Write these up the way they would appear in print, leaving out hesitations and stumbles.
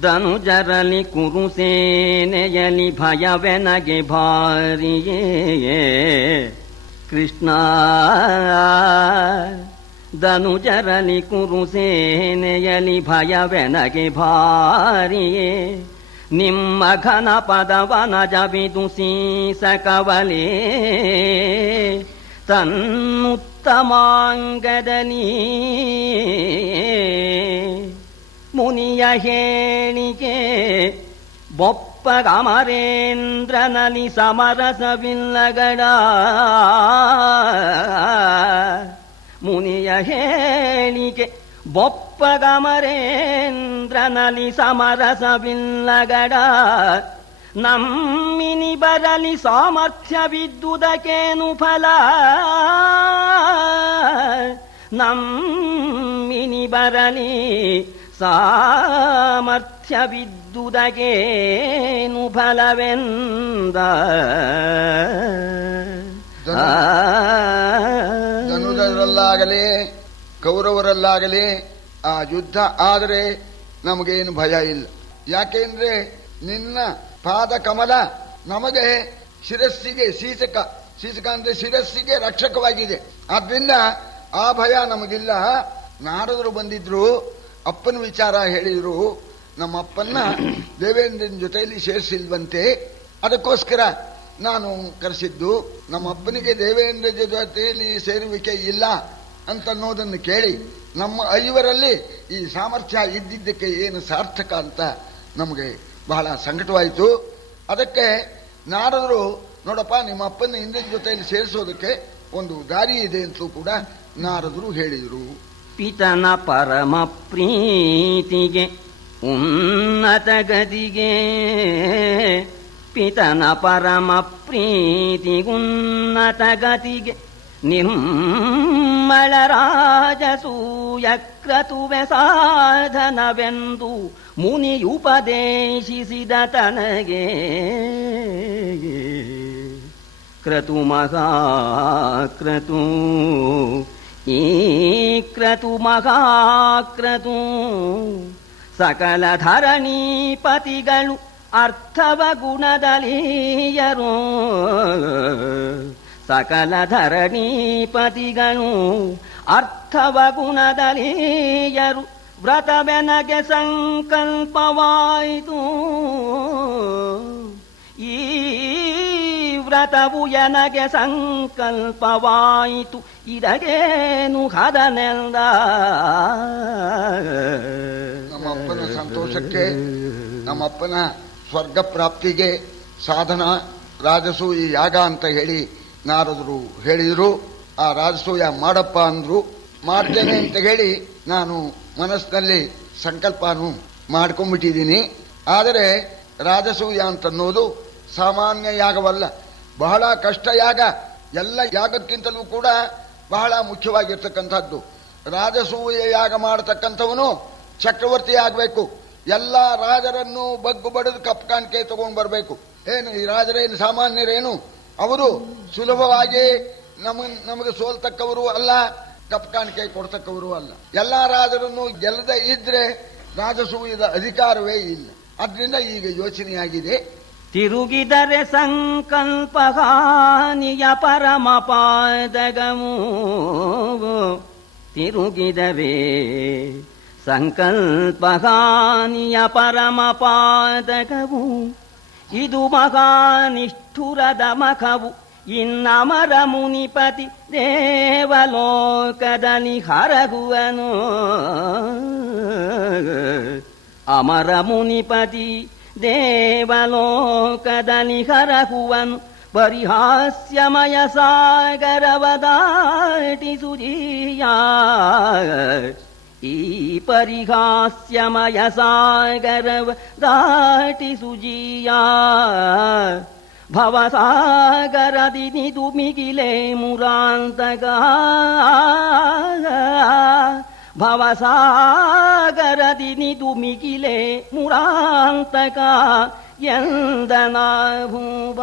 ಧನುಜರಲಿ ಕುರುಸೇನೆಯಲಿ ಭಯವೆನಗೆ ಭಾರಿಯೇ ಕೃಷ್ಣ. ಧನುಜರಲಿ ಕುರುಸೇನೆಯಲಿ ಭಯವೆನಗೆ ಭಾರಿಯೇ ನಿಮ್ಮ ಘನ ಪದವನ ಜಬಿದು ಸೀಸ ಕವಲೇ ತನ್ನುತ್ತಮಾಂಗದಲ್ಲಿ ಮುನಿಯ ಹೇಳಿಕೆ ಬೊಪ್ಪಗ ಅಮರೇಂದ್ರನಲ್ಲಿ ಸಮರಸವಿಲ್ಲಗಡ. ಮುನಿಯ ಹೇಳಿಕೆ ಬೊಪ್ಪಗ ಅಮರೇಂದ್ರನಲ್ಲಿ ಸಮರಸವಿಲ್ಲಗಡ. ನಮ್ಮಿನಿ ಬರಲಿ ಸಾಮರ್ಥ್ಯವಿದ್ದುದಕ್ಕೇನು ಫಲ. ನಮ್ಮಿನಿ ಬರಲಿ ಸಾಮರ್ಥ್ಯವಿದ್ದುದಕ್ಕೇನು ಫಲವೆಂದ. ಧನುಜರಲ್ಲಾಗಲಿ ಕೌರವರಲ್ಲಾಗಲಿ ಆ ಯುದ್ಧ ಆದರೆ ನಮಗೇನು ಭಯ ಇಲ್ಲ. ಯಾಕೆಂದ್ರೆ ನಿನ್ನ ಪಾದ ಕಮಲ ನಮಗೆ ಶಿರಸ್ಸಿಗೆ ಶೀಸಕ ಅಂದ್ರೆ ಶಿರಸ್ಸಿಗೆ ರಕ್ಷಕವಾಗಿದೆ. ಆದ್ರಿಂದ ಆ ಭಯ ನಮಗಿಲ್ಲ. ನಾರದರು ಬಂದಿದ್ರು, ಅಪ್ಪನ ವಿಚಾರ ಹೇಳಿದ್ರು. ನಮ್ಮ ಅಪ್ಪನ್ನ ದೇವೇಂದ್ರನ ಜೊತೆಯಲ್ಲಿ ಸೇರಿಸಿಲ್ವಂತೆ, ಅದಕ್ಕೋಸ್ಕರ ನಾನು ಕರೆಸಿದ್ದು. ನಮ್ಮ ಅಪ್ಪನಿಗೆ ದೇವೇಂದ್ರ ಜೊತೆಯಲ್ಲಿ ಸೇರುವಿಕೆ ಇಲ್ಲ ಅಂತನ್ನೋದನ್ನು ಕೇಳಿ ನಮ್ಮ ಐವರಲ್ಲಿ ಈ ಸಾಮರ್ಥ್ಯ ಇದ್ದಿದ್ದಕ್ಕೆ ಏನು ಸಾರ್ಥಕ ಅಂತ ನಮಗೆ ಬಹಳ ಸಂಕಟವಾಯಿತು. ಅದಕ್ಕೆ ನಾರದರು, ನೋಡಪ್ಪ, ನಿಮ್ಮ ಅಪ್ಪನ ಇಂದ್ರನ ಜೊತೆಯಲ್ಲಿ ಸೇರಿಸೋದಕ್ಕೆ ಒಂದು ದಾರಿ ಇದೆ ಅಂತಲೂ ಕೂಡ ನಾರದರು ಹೇಳಿದರು. ಪಿತನ ಪರಮ ಪ್ರೀತಿಗೆ ಉನ್ನತ ಗತಿಗೆ, ಪಿತನ ಪರಮ ಪ್ರೀತಿಗುನ್ನತ ಗತಿಗೆ ನಿರ್ಮಲ ರಾಜಸೂಯ ಕ್ರತುವೆ ಸಾಧನವೆಂದು ಮುನಿಯುಪದೇಶಿಸಿದ ತನಗೆ. ಕ್ರತು ಮಹಾಕ್ರತು ಈ ಕ್ರತು ಮಹಾಕ್ರತು ಸಕಲ ಧರಣೀಪತಿಗಳು ಅರ್ಥವ ಗುಣದಲಿಯರು. ಸಕಲ ಧರಣೀಪತಿಗಳು ಅರ್ಥವ ಗುಣದಲಿಯರು. ವ್ರತವೆನಗೆ ಸಂಕಲ್ಪವಾಯಿತು, ಈ ವ್ರತವು ಎನಗೆ ಸಂಕಲ್ಪವಾಯಿತು. ಇದಗೇನು ಹದನೆಂದ. ನಮ್ಮಪ್ಪನ ಸಂತೋಷಕ್ಕೆ, ನಮ್ಮಪ್ಪನ ಸ್ವರ್ಗ ಪ್ರಾಪ್ತಿಗೆ ಸಾಧನ ರಾಜಸೂಯ ಯಾಗ ಅಂತ ಹೇಳಿ ನಾರದರು ಹೇಳಿದರು. ಆ ರಾಜಸೂಯ ಮಾಡಪ್ಪ ಅಂದ್ರು. ಮಾಡ್ತೇನೆ ಅಂತ ಹೇಳಿ ನಾನು ಮನಸ್ಸಿನಲ್ಲಿ ಸಂಕಲ್ಪನೂ ಮಾಡ್ಕೊಂಡ್ಬಿಟ್ಟಿದ್ದೀನಿ. ಆದರೆ ರಾಜಸೂಯ ಅಂತನ್ನೋದು ಸಾಮಾನ್ಯ ಯಾಗವಲ್ಲ, ಬಹಳ ಕಷ್ಟ ಯಾಗ. ಎಲ್ಲ ಯಾಗಕ್ಕಿಂತಲೂ ಕೂಡ ಬಹಳ ಮುಖ್ಯವಾಗಿರ್ತಕ್ಕಂಥದ್ದು. ರಾಜಸೂಯ ಯಾಗ ಮಾಡತಕ್ಕಂಥವನು ಚಕ್ರವರ್ತಿ ಆಗಬೇಕು. ಎಲ್ಲ ರಾಜರನ್ನು ಬಗ್ಗು ಬಡಿದು ಕಪ್ ಕಾಣಿಕೆ ತಗೊಂಡು ಬರಬೇಕು. ಏನು ಈ ರಾಜರೇನು ಸಾಮಾನ್ಯರೇನು? ಅವರು ಸುಲಭವಾಗಿ ನಮಗೆ ಸೋಲ್ತಕ್ಕವರು ಅಲ್ಲ, ಕಪ್ ಕಾಣಿಕೆ ಕೊಡ್ತಕ್ಕವರು ಅಲ್ಲ. ಎಲ್ಲ ರಾಜರನ್ನು ಗೆಲ್ಲದೆ ಇದ್ರೆ ರಾಜಸೂಯದ ಅಧಿಕಾರವೇ ಇಲ್ಲ. ಅದರಿಂದ ಈಗ ಯೋಚನೆಯಾಗಿದೆ. ತಿರುಗಿದರೆ ಸಂಕಲ್ಪ ಹಾನಿಯ ಪರಮ ಪಾದಗಮು, ತಿರುಗಿದರೆ ಸಂಕಲ್ಪ ಹಾನಿಯ ಪರಮ ಪಾದಗವು. ಇದು ಮಹಾನಿಷ್ಠುರದ ಮಖವು. ಇನ್ನಮರ ಮುನಿಪತಿ ದೇವಲೋಕದಲ್ಲಿ ಹರಗುವನು. ಅಮರ ಮುನಿಪತಿ ದೇವಲೋಕದಲ್ಲಿ ಹರಗುವನು. ಪರಿಹಾಸ್ಯಮಯ ಸಾಗರವ ದಾಟಿಸುಜಿಯ, ಈ ಪರಿಹಾಸ್ಯಮಯ ಸಾಗರವ ದಾಟಿಸುಜಿಯ. ಭವಸಾಗರದಿ ನಿದು ಮಿಗಿಲೆ ಮುರಾಂತಕ, ಭವಸಾಗರದಿ ನಿದು ಮಿಗಿಲೆ ಮುರಾಂತಕ ಎಂದನ ಭೂಬ.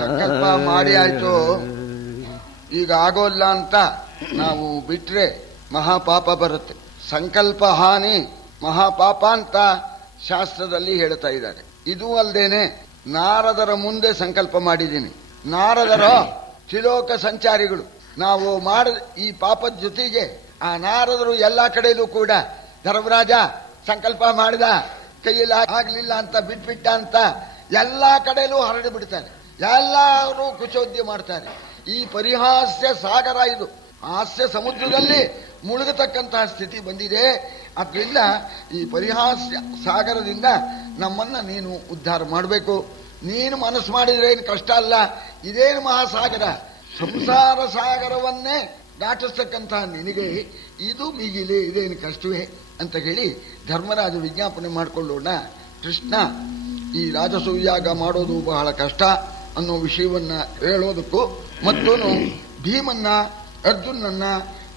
ಸಂಕಲ್ಪ ಮಾಡಿ ಆಯ್ತು, ಈಗ ಆಗೋಲ್ಲ ಅಂತ ನಾವು ಬಿಟ್ರೆ ಮಹಾಪಾಪ ಬರುತ್ತೆ. ಸಂಕಲ್ಪ ಹಾನಿ ಮಹಾಪಾಪ ಅಂತ ಶಾಸ್ತ್ರದಲ್ಲಿ ಹೇಳ್ತಾ ಇದ್ದಾರೆ. ಇದು ಅಲ್ಲದೇನೆ ನಾರದರ ಮುಂದೆ ಸಂಕಲ್ಪ ಮಾಡಿದ್ದೀನಿ. ನಾರದರ ತ್ರಿಲೋಕ ಸಂಚಾರಿಗಳು. ನಾವು ಮಾಡಿದ ಈ ಪಾಪದ ಜೊತೆಗೆ ಆ ನಾರದರು ಎಲ್ಲಾ ಕಡೆಯಲ್ಲೂ ಕೂಡ ಧರ್ಮರಾಜ ಸಂಕಲ್ಪ ಮಾಡಿದ, ಕೈಯಲ್ಲಿ ಆಗ್ಲಿಲ್ಲ ಅಂತ ಬಿಟ್ಬಿಟ್ಟ ಅಂತ ಎಲ್ಲಾ ಕಡೆಯಲ್ಲೂ ಹರಡಿ ಬಿಡ್ತಾರೆ. ಎಲ್ಲರೂ ಕುಚೋದ್ಯ ಮಾಡ್ತಾರೆ. ಈ ಪರಿಹಾಸ್ಯ ಸಾಗರ ಇದು. ಹಾಸ್ಯ ಸಮುದ್ರದಲ್ಲಿ ಮುಳುಗತಕ್ಕಂತಹ ಸ್ಥಿತಿ ಬಂದಿದೆ. ಅದರಿಂದ ಈ ಪರಿಹಾಸ್ಯ ಸಾಗರದಿಂದ ನಮ್ಮನ್ನ ನೀನು ಉದ್ಧಾರ ಮಾಡಬೇಕು. ನೀನು ಮನಸ್ಸು ಮಾಡಿದ್ರೆ ಏನು ಕಷ್ಟ ಅಲ್ಲ. ಇದೇನು ಮಹಾಸಾಗರ, ಸಂಸಾರ ಸಾಗರವನ್ನೇ ದಾಟಿಸ್ತಕ್ಕಂತಹ ನಿನಗೆ ಇದು ಮಿಗಿಲೆ, ಇದೇನು ಕಷ್ಟವೇ ಅಂತ ಹೇಳಿ ಧರ್ಮರಾಜ ವಿಜ್ಞಾಪನೆ ಮಾಡಿಕೊಳ್ಳೋಣ. ಕೃಷ್ಣ ಈ ರಾಜಸೂಯಾಗ ಮಾಡೋದು ಬಹಳ ಕಷ್ಟ ಅನ್ನೋ ವಿಷಯವನ್ನ ಹೇಳೋದಕ್ಕೂ ಮತ್ತು ಭೀಮನ್ನ ಅರ್ಜುನನ್ನ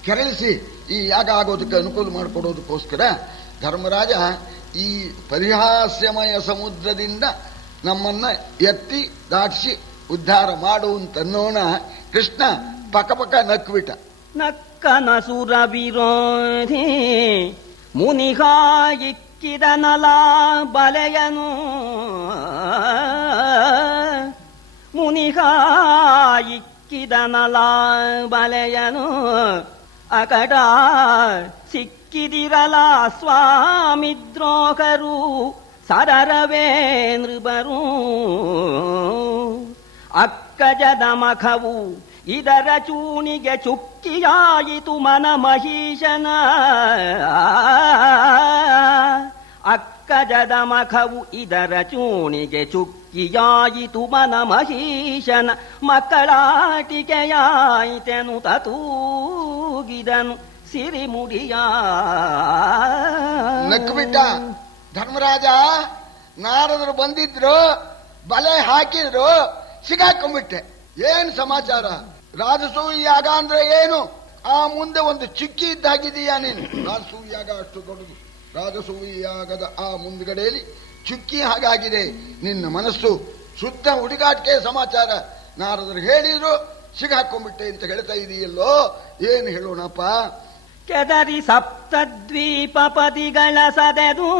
ಕೆರಳಿಸಿ ಈ ಯಾಗ ಆಗೋದಕ್ಕೆ ಅನುಕೂಲ ಮಾಡಿಕೊಡೋದಕ್ಕೋಸ್ಕರ ಧರ್ಮರಾಜ ಈ ಪರಿಹಾಸ್ಯಮಯ ಸಮುದ್ರದಿಂದ ನಮ್ಮನ್ನ ಎತ್ತಿ ದಾಟಿಸಿ ಉದ್ಧಾರ ಮಾಡುವಂತನ್ನೋಣ. ಕೃಷ್ಣ ಪಕಪಕ ನಕ್ಬಿಟ್ಟ. ನಕ್ಕನ ಸುರ ವಿರೋಧಿ ಮುನಿಗಾಯಿಕ್ಕಿದನಲ ಬಲೆಯನು, ಮುನಿಗಾಯಿಕ್ಕಿದನಲ ಬಲೆಯನು, ಅಕಟ ಸಿಕ್ಕಿದಿರಲ ಸ್ವಾಮಿ ದ್ರೋಹರು ಸರರವೇ ನೃಬರು. ಅಕ್ಕಜದ ಮಖವು ಇದರ ಚೂಣಿಗೆ ಚುಕ್ಕಿಯಾಯಿತು ಮನ ಮಹಿಷನ. ಅಕ್ಕಜದ ಮಖವು ಇದರ ಚೂಣಿಗೆ ಚುಕ್ಕಿಯಾಯಿತು ಮನ ಮಹಿಷನ. ಮಕ್ಕಳಾಟಿಕೆಯಾಯಿತೆನು ತತೂಗಿದನು ಸಿರಿಮುಡಿಯ. ನಕ್ಬಿಟ್ಟ ಧರ್ಮರಾಜ. ನಾರದರು ಬಂದಿದ್ರು, ಬಲೆ ಹಾಕಿದ್ರು, ಸಿಗಾಕೊಂಡ್ಬಿಟ್ಟೆ. ಏನ್ ಸಮಾಚಾರ? ರಾಜಸೂಯಾಗ ಅಂದ್ರೆ ಏನು? ಆ ಮುಂದೆ ಒಂದು ಚಿಕ್ಕಿ ಇದ್ದಾಗಿದೀಯಾ ನೀನು? ರಾಜಸೂಯಾಗ ಅಷ್ಟು ದೊಡ್ಡದು. ರಾಜಸೂಯಾಗದ ಆ ಮುಂದ್ಗಡೆಯಲ್ಲಿ ಚುಕ್ಕಿ ಹಾಗಾಗಿದೆ ನಿನ್ನ ಮನಸ್ಸು. ಶುದ್ಧ ಹುಡುಗಾಟಿಕೆ ಸಮಾಚಾರ. ನಾರದರು ಹೇಳಿದ್ರು, ಸಿಗಾಕೊಂಡ್ಬಿಟ್ಟೆ ಅಂತ ಹೇಳ್ತಾ ಇದೆಯಲ್ಲೋ, ಏನು ಹೇಳೋಣಪ್ಪ? ಕೆದರಿ ಸಪ್ತದ್ವೀಪಪತಿಗಳ ಸದೆದು,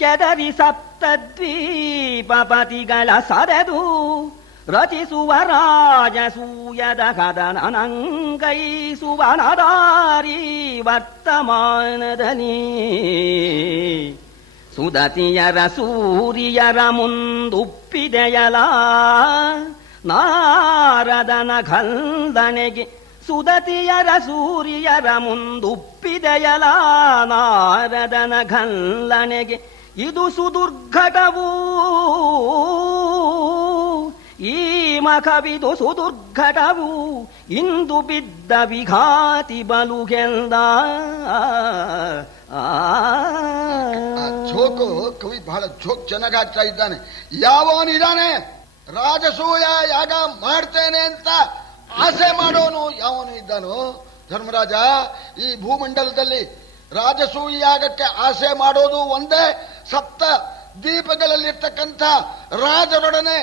ಕೆದರಿ ಸಪ್ತದ್ವೀಪಪತಿಗಳ ಸದೆದು ರಚಿಸುವ ರಾಜಸೂಯದ ಕದನಂಗೈಸುವ ನದಾರಿ ವರ್ತಮಾನದಲ್ಲಿ. ಸುದತಿಯರ ಸೂರಿಯರ ಮುಂದುಪ್ಪಿದೆಯಲ ನಾರದನ ಖಂದನೆಗೆ. ಸುದತಿಯರ ಸೂರಿಯರ ಮುಂದುಪ್ಪಿದೆಯಲ ನಾರದನ ಖಂದನೆಗೆ. ಇದು ಸುದುರ್ಘಟವು, ಈ ಮಖವಿದು ಸುದುರ್ಘಟವು. ಇಂದು ಬಿದ್ದ ವಿಘಾತಿ ಬಲುಗೆಂದ. ಜೋಕು ಕವಿ ಬಹಳ ಜೋಕ್ ಚೆನ್ನಾಗಿ ಆಗ್ತಾ ಇದ್ದಾನೆ. ಯಾವನಿದ್ದಾನೆ ರಾಜಸೂಯ ಯಾಗ ಮಾಡ್ತೇನೆ ಅಂತ ಆಸೆ ಮಾಡೋನು ಯಾವನು ಇದ್ದಾನೋ? ಧರ್ಮರಾಜ, ಈ ಭೂಮಂಡಲದಲ್ಲಿ ರಾಜಸೂಯ ಯಾಗಕ್ಕೆ ಆಸೆ ಮಾಡೋದು ಒಂದೇ, ಸಪ್ತ ದ್ವೀಪಗಳಲ್ಲಿರ್ತಕ್ಕಂಥ ರಾಜರೊಡನೆ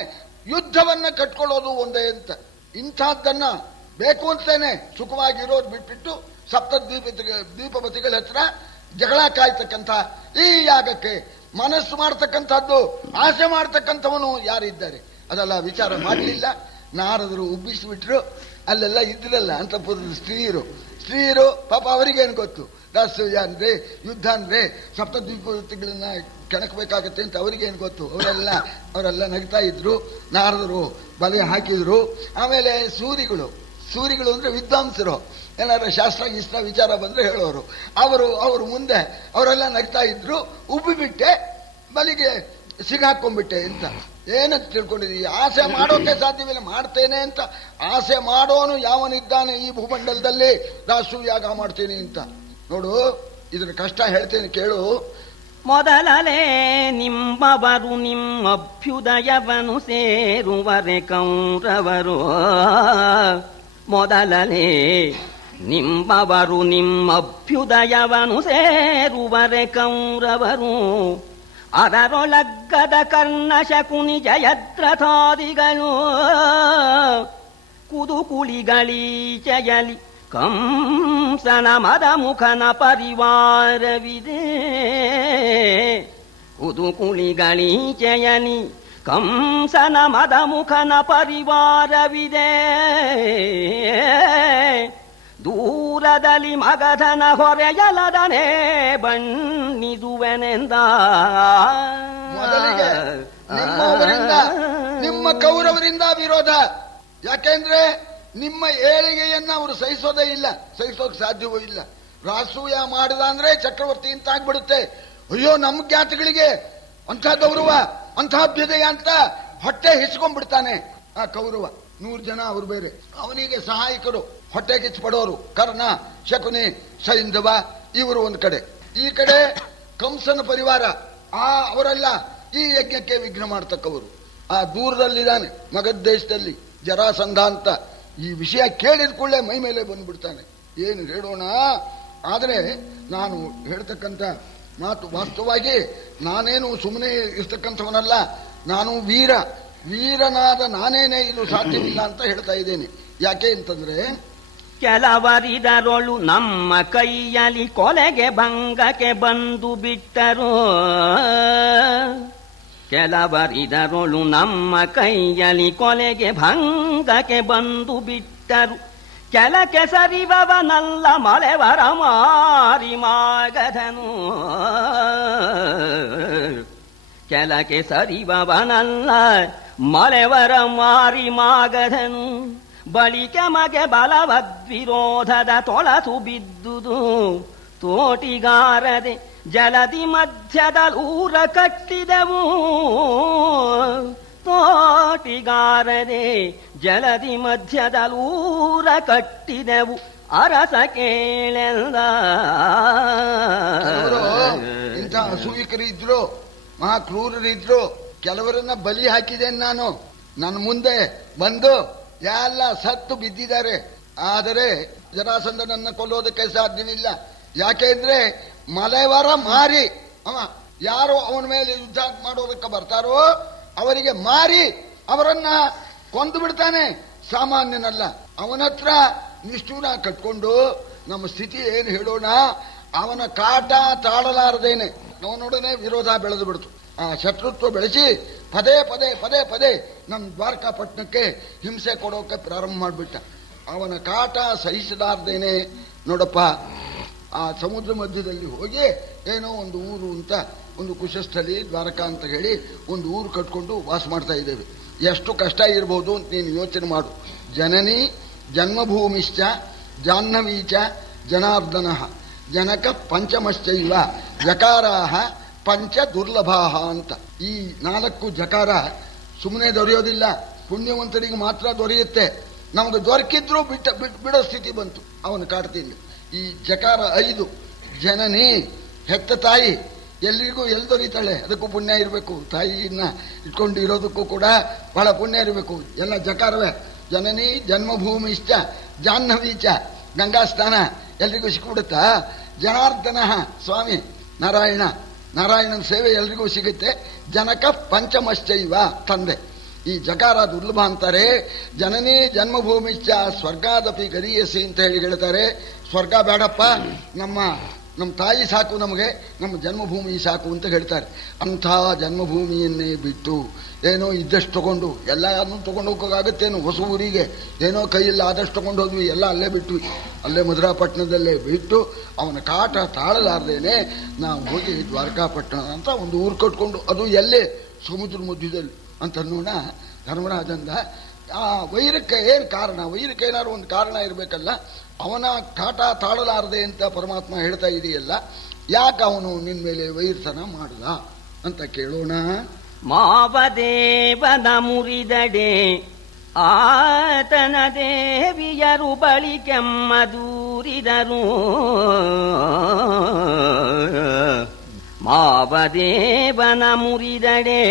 ಯುದ್ಧವನ್ನ ಕಟ್ಕೊಳ್ಳೋದು ಒಂದೇ ಅಂತ. ಇಂಥದ್ದನ್ನ ಬೇಕು ಅಂತೇನೆ ಸುಖವಾಗಿರೋದು ಬಿಟ್ಬಿಟ್ಟು ಸಪ್ತ ದ್ವೀಪಪತಿಗಳ ಹತ್ರ ಜಗಳ ಕಾಯ್ತಕ್ಕಂಥ ಈ ಯಾಗಕ್ಕೆ ಮನಸ್ಸು ಮಾಡ್ತಕ್ಕಂಥದ್ದು, ಆಸೆ ಮಾಡ್ತಕ್ಕಂಥವನು ಯಾರಿದ್ದಾರೆ? ಅದೆಲ್ಲ ವಿಚಾರ ಮಾಡಲಿಲ್ಲ. ನಾರದರು ಉಬ್ಬಿಸಿಬಿಟ್ರು. ಅಲ್ಲೆಲ್ಲ ಇದ್ರಲ್ಲ ಅಂತಃಪುರದ ಸ್ತ್ರೀಯರು ಪಾಪ ಅವರಿಗೇನು ಗೊತ್ತು? ರಾಜಸೂಯ ಅಂದ್ರೆ ಯುದ್ಧ ಅಂದ್ರೆ ಸಪ್ತದ್ವೀಪಗಳನ್ನ ಕೆಣಕಬೇಕಾಗತ್ತೆ ಅಂತ ಅವರಿಗೇನು ಗೊತ್ತು? ಅವರೆಲ್ಲ ನಗ್ತಾ ಇದ್ರು. ನಾರದರು ಬಲೆ ಹಾಕಿದ್ರು. ಆಮೇಲೆ ಸೂರಿಗಳು ಅಂದ್ರೆ ವಿದ್ವಾಂಸರು, ಏನಾದ್ರು ಶಾಸ್ತ್ರ ವಿಚಾರ ಬಂದ್ರೆ ಹೇಳೋರು. ಅವರು ಮುಂದೆ ಅವರೆಲ್ಲ ನಗ್ತಾ ಇದ್ರು. ಉಬ್ಬಿಬಿಟ್ಟೆ, ಬಲಿಗೆ ಸಿಗಾಕೊಂಡ್ಬಿಟ್ಟೆ ಅಂತ. ಏನಂತ ತಿಳ್ಕೊಂಡಿದ್ದೀವಿ? ಆಸೆ ಮಾಡೋಕೆ ಸಾಧ್ಯವಿಲ್ಲ, ಮಾಡ್ತೇನೆ ಅಂತ ಆಸೆ ಮಾಡೋನು ಯಾವನಿದ್ದಾನೆ ಈ ಭೂಮಂಡಲದಲ್ಲಿ ರಾಜಸೂಯಾಗ ಮಾಡ್ತೇನೆ ಅಂತ? ನೋಡು, ಇದರ ಕಷ್ಟ ಹೇಳ್ತೇನೆ ಕೇಳು. ಮೊದಲಲೇ ನಿಮ್ಮವರು ನಿಮ್ಮಭ್ಯುದಯವನ್ನು ಸೇರುವರೆ ಕೌರವರು. ಮೊದಲಲೇ ನಿಮ್ಮವರು ನಿಮ್ಮಭ್ಯುದಯವನ್ನು ಸೇರುವರೆ ಕೌರವರು. ಅದರೊಳಗ್ಗದ ಕರ್ಣ ಶಕುನಿ ಜಯದ್ರಥಾದಿಗಳು ಕುದುಕುಳಿಗಳೀಚೆಯಲಿ ಕಂಸನ ಮದ ಮುಖನ ಪರಿವಾರವಿದೆ ಕುದುಕುಳಿಗಳೀಚೆಯಲಿ ಕಂಸನ ಮದ ಮುಖನ ಪರಿವಾರವಿದೆ ದೂರದಲ್ಲಿ ಮಗಧನ ಹೊರೆಯಲದನೆ ಬಣ್ಣಿದುವೆನೆಂದ ಮೊದಲಿಗೆ ನಿಮ್ಮ ಕೌರವರಿಂದ ವಿರೋಧ. ಯಾಕೆಂದ್ರೆ ನಿಮ್ಮ ಏಳಿಗೆಯನ್ನ ಅವರು ಸಹಿಸೋದೇ ಇಲ್ಲ, ಸಹಿಸೋಕ್ ಸಾಧ್ಯವೂ ಇಲ್ಲ. ರಾಸೂಯ ಮಾಡಿದ ಅಂದ್ರೆ ಚಕ್ರವರ್ತಿ ಅಂತ ಆಗ್ಬಿಡುತ್ತೆ. ಅಯ್ಯೋ ನಮ್ಮ ಜ್ಞಾತಿಗಳಿಗೆ ಅಂಥ ಗೌರವ ಅಂಥ ಅಭ್ಯುದಯ ಅಂತ ಹೊಟ್ಟೆ ಹಿಚ್ಕೊಂಡ್ಬಿಡ್ತಾನೆ ಆ ಕೌರವ. 100 ಜನ ಅವರು ಬೇರೆ, ಅವನಿಗೆ ಸಹಾಯಕರು, ಹೊಟ್ಟೆ ಕಿಚ್ಚಪಡೋರು ಕರ್ಣ, ಶಕುನಿ, ಸೈಂಧವ ಇವರು ಒಂದು ಕಡೆ. ಈ ಕಡೆ ಕಂಸನ ಪರಿವಾರ, ಅವರೆಲ್ಲ ಈ ಯಜ್ಞಕ್ಕೆ ವಿಘ್ನ ಮಾಡ್ತಕ್ಕವರು. ಆ ದೂರದಲ್ಲಿದ್ದಾನೆ ಮಗಧ ದೇಶದಲ್ಲಿ ಜರಾಸಂಧ ಅಂತ. ಈ ವಿಷಯ ಕೇಳಿದ ಕೂಡಲೇ ಮೈ ಮೇಲೆ ಬಂದ್ಬಿಡ್ತಾನೆ. ಏನು ಹೇಳೋಣ? ಆದರೆ ನಾನು ಹೇಳ್ತಕ್ಕಂಥ ಮಾತು ವಾಸ್ತವವಾಗಿ ನಾನೇನು ಸುಮ್ಮನೆ ಇರ್ತಕ್ಕಂಥವನಲ್ಲ, ನಾನು ವೀರನಾದ ನಾನೇನೇ ಇದು ಸಾಧ್ಯವಿಲ್ಲ ಅಂತ ಹೇಳ್ತಾ ಇದ್ದೇನೆ. ಯಾಕೆ ಅಂತಂದ್ರೆ ಕೆಲವರಿದರೊಳು ನಮ್ಮ ಕೈಯಲ್ಲಿ ಕೊಲೆಗೆ ಭಂಗಕ್ಕೆ ಬಂದು ಬಿಟ್ಟರು. ಕೆಲವರಿದರೊಳು ನಮ್ಮ ಕೈಯಲ್ಲಿ ಕೊಲೆಗೆ ಭಂಗಕ್ಕೆ ಬಂದು ಬಿಟ್ಟರು. ಕೆಲಕ್ಕೆ ಸರಿವವನಲ್ಲ ಮಲೆವರ ಮಾರಿ ಮಾಗಧನು. ಕೆಲಕ್ಕೆ ಸರಿವವನಲ್ಲ ಮಲೆವರ ಮಾರಿ ಮಾಗಧನು. ಬಳಿಕ ಮಗೆ ಬಲವದ್ವಿರೋಧದ ತೊಳಸು ಬಿದ್ದುದು ತೋಟಿಗಾರದೆ ಜಲದಿ ಮಧ್ಯದಲ್ಲೂರ ಕಟ್ಟಿದೆವು. ತೋಟಿಗಾರದೆ ಜಲದಿ ಮಧ್ಯದಲ್ಲೂರ ಕಟ್ಟಿದೆವು ಅರಸ ಕೇಳೆಲ್ಲ. ಇಂಥ ಅಸೂಯಿಕರಿದ್ರು, ಮಹಾಕ್ರೂರರಿದ್ರು. ಕೆಲವರನ್ನ ಬಲಿ ಹಾಕಿದ್ದೇನೆ ನಾನು. ನನ್ನ ಮುಂದೆ ಬಂದು ಎಲ್ಲ ಸತ್ತು ಬಿದ್ದಿದ್ದಾರೆ. ಆದರೆ ಜರಾಸಂಧನನ್ನ ಕೊಲ್ಲೋದಕ್ಕೆ ಸಾಧ್ಯವಿಲ್ಲ. ಯಾಕೆಂದ್ರೆ ಮಲೆವರ ಮಾರಿ ಅವ ಯಾರು ಅವನ ಮೇಲೆ ಯುದ್ಧ ಮಾಡೋದಕ್ಕೆ ಬರ್ತಾರೋ ಅವರಿಗೆ ಮಾರಿ ಅವರನ್ನ ಕೊಂದು ಬಿಡ್ತಾನೆ. ಸಾಮಾನ್ಯನಲ್ಲ. ಅವನ ಹತ್ರ ನಿಷ್ಠೂರ ಕಟ್ಕೊಂಡು ನಮ್ಮ ಸ್ಥಿತಿ ಏನು ಹೇಳೋಣ. ಅವನ ಕಾಟ ತಾಳಲಾರದೇನೆ ಅವನೊಡನೆ ವಿರೋಧ ಬೆಳೆದು ಬಿಡ್ತು. ಆ ಶತ್ರುತ್ವ ಬೆಳೆಸಿ ಪದೇ ಪದೇ ಪದೇ ಪದೇ ನಮ್ಮ ದ್ವಾರಕಾಪಟ್ಟಣಕ್ಕೆ ಹಿಂಸೆ ಕೊಡೋಕೆ ಪ್ರಾರಂಭ ಮಾಡಿಬಿಟ್ಟ. ಅವನ ಕಾಟ ಸಹಿಸಲಾರ್ದೇನೆ ನೋಡಪ್ಪ, ಆ ಸಮುದ್ರ ಮಧ್ಯದಲ್ಲಿ ಹೋಗಿ ಏನೋ ಒಂದು ಊರು ಅಂತ, ಒಂದು ಕುಶಸ್ಥಳಿ ದ್ವಾರಕಾ ಅಂತ ಹೇಳಿ ಒಂದು ಊರು ಕಟ್ಕೊಂಡು ವಾಸ ಮಾಡ್ತಾ ಇದ್ದೇವೆ. ಎಷ್ಟು ಕಷ್ಟ ಇರಬಹುದು ಅಂತ ನೀನು ಯೋಚನೆ ಮಾಡು. ಜನನಿ ಜನ್ಮಭೂಮಿಶ್ಚ ಜಾಹ್ನವೀಚ ಜನಾರ್ದನ ಜನಕ ಪಂಚಮಶ್ಚೈವ ಜಕಾರಾಹ ಪಂಚ ದುರ್ಲಭಾಹ ಅಂತ. ಈ 4 ಜಕಾರ ಸುಮ್ಮನೆ ದೊರೆಯೋದಿಲ್ಲ, ಪುಣ್ಯವಂತರಿಗೆ ಮಾತ್ರ ದೊರೆಯುತ್ತೆ. ನಮಗೆ ದೊರಕಿದ್ರು ಬಿಡೋ ಸ್ಥಿತಿ ಬಂತು ಅವನ ಕಾಡ್ತಿಲ್ಲ. ಈ ಜಕಾರ 5 ಜನನಿ, ಹೆತ್ತ ತಾಯಿ, ಎಲ್ಲಿಗೂ ಎಲ್ಲಿ ದೊರೀತಾಳೆ, ಅದಕ್ಕೂ ಪುಣ್ಯ ಇರಬೇಕು. ತಾಯಿಯನ್ನ ಇಟ್ಕೊಂಡು ಇರೋದಕ್ಕೂ ಕೂಡ ಬಹಳ ಪುಣ್ಯ ಇರಬೇಕು. ಎಲ್ಲ ಜಕಾರವೇ. ಜನನಿ ಜನ್ಮಭೂಮಿಶ್ಚ ಜಾಹ್ನವೀಚ, ಗಂಗಾ ಸ್ನಾನ ಎಲ್ರಿಗೂ ಸಿಕ್ಬಿಡುತ್ತಾ. ಜನಾರ್ದನ ಸ್ವಾಮಿ ನಾರಾಯಣನ ಸೇವೆ ಎಲ್ರಿಗೂ ಸಿಗುತ್ತೆ. ಜನಕ ಪಂಚಮಶ್ಚೈವ ತಂದೆ. ಈ ಜಕಾರ ದುರ್ಲಭ ಅಂತಾರೆ. ಜನನಿ ಜನ್ಮಭೂಮಿಶ್ಚ ಸ್ವರ್ಗಾದಪಿ ಗರೀಯಸಿ ಅಂತ ಹೇಳಿ ಹೇಳ್ತಾರೆ. ಸ್ವರ್ಗ ಬೇಡಪ್ಪ, ನಮ್ಮ ತಾಯಿ ಸಾಕು, ನಮಗೆ ನಮ್ಮ ಜನ್ಮಭೂಮಿ ಸಾಕು ಅಂತ ಹೇಳ್ತಾರೆ. ಅಂಥ ಜನ್ಮಭೂಮಿಯನ್ನೇ ಬಿಟ್ಟು ಏನೋ ಇದ್ದಷ್ಟು ತಗೊಂಡು ಎಲ್ಲನೂ ತಗೊಂಡು ಹೋಗೋಕ್ಕಾಗತ್ತೇನು. ಹೊಸ ಊರಿಗೆ ಏನೋ ಕೈಯಲ್ಲಿ ಆದಷ್ಟು ತಗೊಂಡು ಹೋದ್ವಿ, ಎಲ್ಲ ಅಲ್ಲೇ ಬಿಟ್ವಿ. ಅಲ್ಲೇ ಮಧುರಾಪಟ್ಟಣದಲ್ಲೇ ಬಿಟ್ಟು ಅವನ ಕಾಟ ತಾಳಲಾರ್ದೇನೆ ನಾವು ಹೋಗಿ ದ್ವಾರಕಾಪಟ್ಟಣ ಅಂತ ಒಂದು ಊರು ಕಟ್ಕೊಂಡು, ಅದು ಎಲ್ಲೇ ಸಮುದ್ರ ಮಧ್ಯದಲ್ಲಿ ಅಂತ ನೋಡ. ಧರ್ಮರಾಜಂದ ಆ ವೈರಕ್ಕೆ ಏನು ಕಾರಣ? ವೈರಕ್ಕೆ ಏನಾದ್ರು ಒಂದು ಕಾರಣ ಇರಬೇಕಲ್ಲ. ಅವನ ಕಾಟ ತಾಳಲಾರದೆ ಅಂತ ಪರಮಾತ್ಮ ಹೇಳ್ತಾ ಇದೆಯಲ್ಲ, ಯಾಕೆ ಅವನು ನಿನ್ ಮೇಲೆ ವೈರತನ ಮಾಡಿದ ಅಂತ ಕೇಳೋಣ. ಮಾವದೇವನ ಮುರಿದಡೆ ಆತನ ದೇವಿಯರು ಬಳಿ ಕೆಮ್ಮದೂರಿದರು. ಮಾವದೇವನ ಮುರಿದಡೆ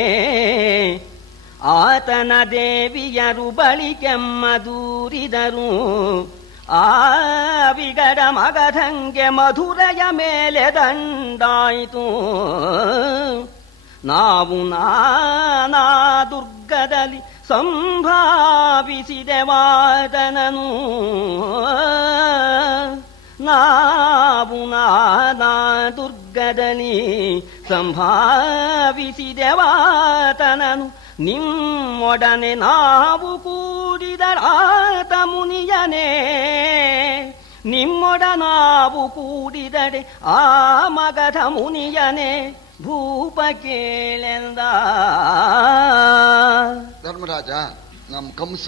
ಆತನ ದೇವಿಯರು ಬಳಿ ಕೆಮ್ಮದೂರಿದರು. ಆ ವಿಗಡ ಮಗಧಂಗೆ ಮಧುರೆಯ ಮೇಲೆ ದಂಡಾಯಿತು. ನಾವು ನಾನಾ ದುರ್ಗದಲ್ಲಿ ಸಂಭಾವಿಸಿದೆವಾದನನು ನಾವು ನಾನಾ ದುರ್ಗದಲ್ಲಿ ಸಂಭಾವಿಸಿದೆವಾತನನು ನಿಮ್ಮೊಡನೆ ನಾವು ಕೂಡಿದರಾತ ಮುನಿಯನೇ ನಿಮ್ಮೊಡ ನಾವು ಕೂಡಿದಡೆ ಆ ಮಗಧ ಮುನಿಯನೇ ಭೂಪ ಕೇಳೆಂದ. ಧರ್ಮರಾಜ, ನಮ್ಮ ಕಂಸ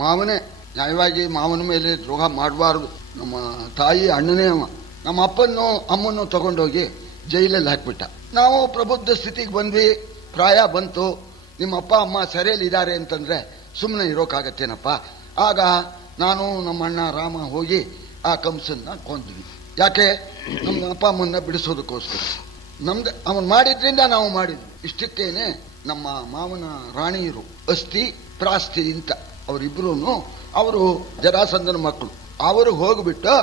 ಮಾವನೇ ನ್ಯಾಯವಾಗಿ ಮಾವನ ಮೇಲೆ ದ್ರೋಹ ಮಾಡಬಾರ್ದು. ನಮ್ಮ ತಾಯಿ ಅಣ್ಣನೇ ಅವ. ನಮ್ಮ ಅಪ್ಪನ್ನು ಅಮ್ಮನ್ನು ತಗೊಂಡೋಗಿ ಜೈಲಲ್ಲಿ ಹಾಕ್ಬಿಟ್ಟ. ನಾವು ಪ್ರಬುದ್ಧ ಸ್ಥಿತಿಗೆ ಬಂದ್ವಿ, ಪ್ರಾಯ ಬಂತು. ನಿಮ್ಮ ಅಪ್ಪ ಅಮ್ಮ ಸೆರೆಯಲ್ಲಿ ಇದ್ದಾರೆ ಅಂತಂದ್ರೆ ಸುಮ್ಮನೆ ಇರೋಕ್ಕಾಗತ್ತೇನಪ್ಪ. ಆಗ ನಾನು ನಮ್ಮ ಅಣ್ಣ ರಾಮ ಹೋಗಿ ಆ ಕಂಸನ್ನ ಕೊಂದ್ವಿ. ಯಾಕೆ? ನಮ್ಮ ಅಪ್ಪ ಅಮ್ಮನ್ನ ಬಿಡಿಸೋದಕ್ಕೋಸ್ಕರ. ನಮ್ದು ಅವನು ಮಾಡಿದ್ರಿಂದ ನಾವು ಮಾಡಿದ್ವಿ. ಇಷ್ಟಕ್ಕೇನೆ ನಮ್ಮ ಮಾವನ ರಾಣಿಯರು ಅಸ್ಥಿ ಪ್ರಾಸ್ತಿ ಅಂತ ಅವರಿಬ್ರು ಅವರು ಜರಾಸಂಧನ ಮಕ್ಕಳು. ಅವರು ಹೋಗ್ಬಿಟ್ಟು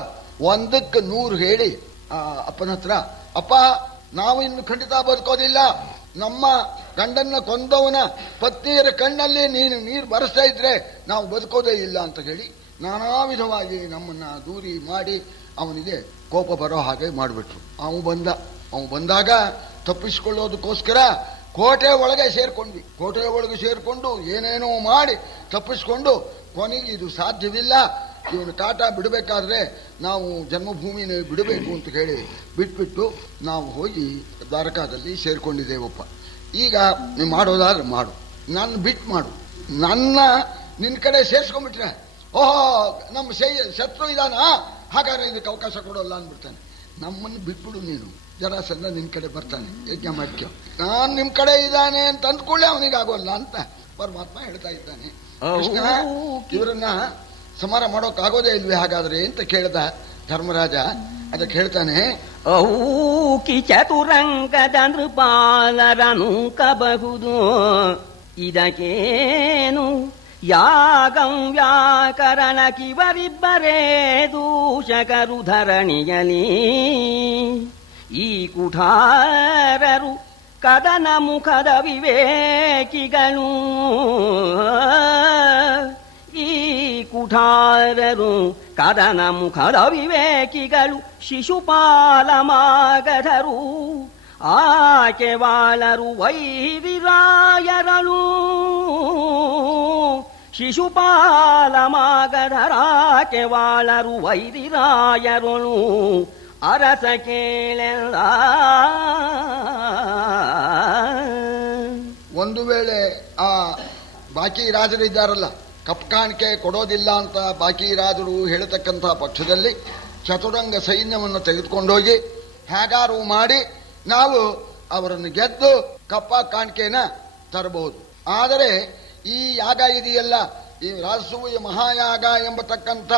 100 ಹೇಳಿ ಅಪ್ಪನ ಹತ್ರ, ಅಪ್ಪ ನಾವು ಇನ್ನು ಖಂಡಿತ ಬದುಕೋದಿಲ್ಲ, ನಮ್ಮ ಗಂಡನ್ನ ಕೊಂದವನ ಪತ್ನಿಯರ ಕಣ್ಣಲ್ಲಿ ನೀರು ಬರೆಸ್ತಾ ಇದ್ರೆ ನಾವು ಬದುಕೋದೇ ಇಲ್ಲ ಅಂತ ಹೇಳಿ ನಾನಾ ವಿಧವಾಗಿ ನಮ್ಮನ್ನ ದೂರಿ ಮಾಡಿ ಅವನಿಗೆ ಕೋಪ ಬರೋ ಹಾಗೆ ಮಾಡಿಬಿಟ್ರು. ಅವನು ಬಂದಾಗ ತಪ್ಪಿಸಿಕೊಳ್ಳೋದಕ್ಕೋಸ್ಕರ ಕೋಟೆ ಒಳಗೆ ಸೇರ್ಕೊಂಡ್ವಿ. ಕೋಟೆ ಒಳಗೆ ಸೇರ್ಕೊಂಡು ಏನೇನೋ ಮಾಡಿ ತಪ್ಪಿಸ್ಕೊಂಡು ಕೊನೆಗೆ ಇದು ಸಾಧ್ಯವಿಲ್ಲ, ಇವನು ಕಾಟ ಬಿಡಬೇಕಾದ್ರೆ ನಾವು ಜನ್ಮಭೂಮಿನ ಬಿಡಬೇಕು ಅಂತ ಹೇಳಿ ಬಿಟ್ಬಿಟ್ಟು ನಾವು ಹೋಗಿ ದ್ವಾರಕಾದಲ್ಲಿ ಸೇರ್ಕೊಂಡಿದ್ದೇವಪ್ಪ. ಈಗ ನೀವು ಮಾಡೋದಾದ್ರೆ ಮಾಡು, ನನ್ನ ಬಿಟ್ಟು ಮಾಡು. ನಿನ್ನ ಕಡೆ ಸೇರ್ಸ್ಕೊಂಡ್ಬಿಟ್ರೆ ಓಹೋ ನಮ್ಮ ಶತ್ರು ಇದಾನ, ಹಾಗಾದ್ರೆ ಇದಕ್ಕೆ ಅವಕಾಶ ಕೊಡೋಲ್ಲ ಅಂದ್ಬಿಡ್ತಾನೆ. ನಮ್ಮನ್ನು ಬಿಟ್ಬಿಡು ನೀನು, ಜರಾಸಂಧ ನಿನ್ ಕಡೆ ಬರ್ತಾನೆ, ಯಜ್ಞ ಮಾಡ್ಕೊ. ನಾನ್ ನಿಮ್ ಕಡೆ ಇದ್ದಾನೆ ಅಂತ ಅಂದ್ಕೊಳ್ಳೆ ಅವನಿಗೆ ಆಗೋಲ್ಲ ಅಂತ ಪರಮಾತ್ಮ ಹೇಳ್ತಾ ಇದ್ದಾನೆ. ಇವರನ್ನ ಸಮಾರ ಮಾಡೋಕ್ಕಾಗೋದೇ ಇಲ್ವೇ ಹಾಗಾದ್ರೆ ಅಂತ ಕೇಳ್ದ ಧರ್ಮರಾಜ. ಅದಕ್ಕೆ ಹೇಳ್ತಾನೆ, ಔಕಿ ಚತುರಂಗದ ನೃಪಾಲರನು ಕಬಹುದು, ಇದಕ್ಕೇನು ಯಾಗಂ ವ್ಯಾಕರಣ ಕಿವರಿಬ್ಬರೇ ದೂಷಕರು ಧರಣಿಯಲಿ. ಈ ಕುಠಾರರು ಕದನ ಮುಖದ ವಿವೇಕಿಗಳು, ಈ ಕುಠಾರರು ಕದನ ಮುಖದ ವಿವೇಕಿಗಳು, ಶಿಶುಪಾಲ ಮಾಗಧರು ಆಕೆವಾಳರು ವೈರಿರಾಯರಳು. ಶಿಶುಪಾಲ ಮಾಗಧರಾಕೆವಾಳರು ವೈರಿರಾಯರಳು ಅರಸ ಕೇಳೆಲ್ಲ. ಒಂದು ವೇಳೆ ಆ ಬಾಕಿ ರಾಜರಿದ್ದಾರಲ್ಲ, ಕಪ್ಕಾಣಿಕೆ ಕೊಡೋದಿಲ್ಲ ಅಂತ ಬಾಕಿ ರಾಜರು ಹೇಳತಕ್ಕಂಥ ಪಕ್ಷದಲ್ಲಿ ಚತುರಂಗ ಸೈನ್ಯವನ್ನು ತೆಗೆದುಕೊಂಡೋಗಿ ಹೇಗಾರು ಮಾಡಿ ನಾವು ಅವರನ್ನು ಗೆದ್ದು ಕಪ್ಪ ಕಾಣಿಕೆನ ತರಬಹುದು. ಆದರೆ ಈ ಯಾಗ ಇದೆಯಲ್ಲ, ಈ ರಾಜಸೂಯ ಮಹಾಯಾಗ ಎಂಬತಕ್ಕಂಥ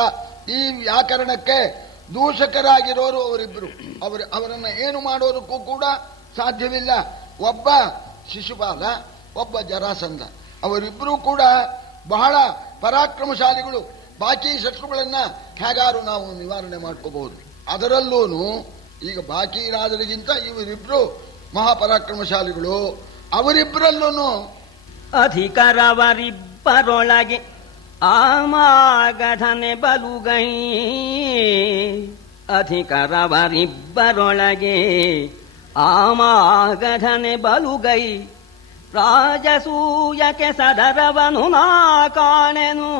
ಈ ವ್ಯಾಕರಣಕ್ಕೆ ದೂಷಕರಾಗಿರೋರು ಅವರಿಬ್ರು. ಅವರನ್ನ ಏನು ಮಾಡೋದಕ್ಕೂ ಕೂಡ ಸಾಧ್ಯವಿಲ್ಲ. ಒಬ್ಬ ಶಿಶುಪಾಲ, ಒಬ್ಬ ಜರಾಸಂಧ, ಅವರಿಬ್ಬರೂ ಕೂಡ ಬಹಳ ಪರಾಕ್ರಮಶಾಲಿಗಳು. ಬಾಕಿ ಶತ್ರುಗಳನ್ನ ಹೇಗಾರು ನಾವು ನಿವಾರಣೆ ಮಾಡ್ಕೋಬಹುದು. ಅದರಲ್ಲೂ ಈಗ ಬಾಕಿ ರಾಜರಿಗಿಂತ ಇವರಿಬ್ರು ಮಹಾಪರಾಕ್ರಮಶಾಲಿಗಳು. ಅವರಿಬ್ಬರಲ್ಲೂ ಅಧಿಕರವರಿಬ್ಬರೊಳಗೆ ಆಮಾಗಧನೆ ಬಲುಗೈ, ಅಧಿಕರವರಿಬ್ಬರೊಳಗೆ ಆಮಾಗಧನೆ ಬಲುಗೈ. ರಾಜಸೂಯಕ್ಕೆ ಸದರವನು ನಾ ಕಾಣೆನು,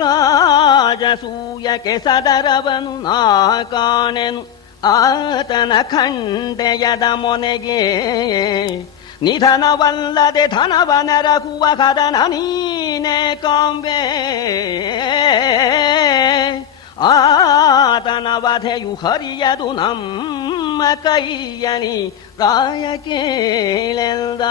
ರಾಜಸೂಯಕ್ಕೆ ಸದರವನು ನಾ ಕಾಣೆನು. ಆತನ ಖಂಡೆಯದ ಮೊನೆಗೆ ನಿಧನವಲ್ಲದೆ ಧನವನೆರಗುವ ಕದನ ನೀನೆ ಕಾಂಬೆ. ಆತನ ವಧೆಯು ಹರಿಯದು ನಮ್ಮ ಕೈಯಲಿ ರಾಯ ಕೇಳೆಂದ.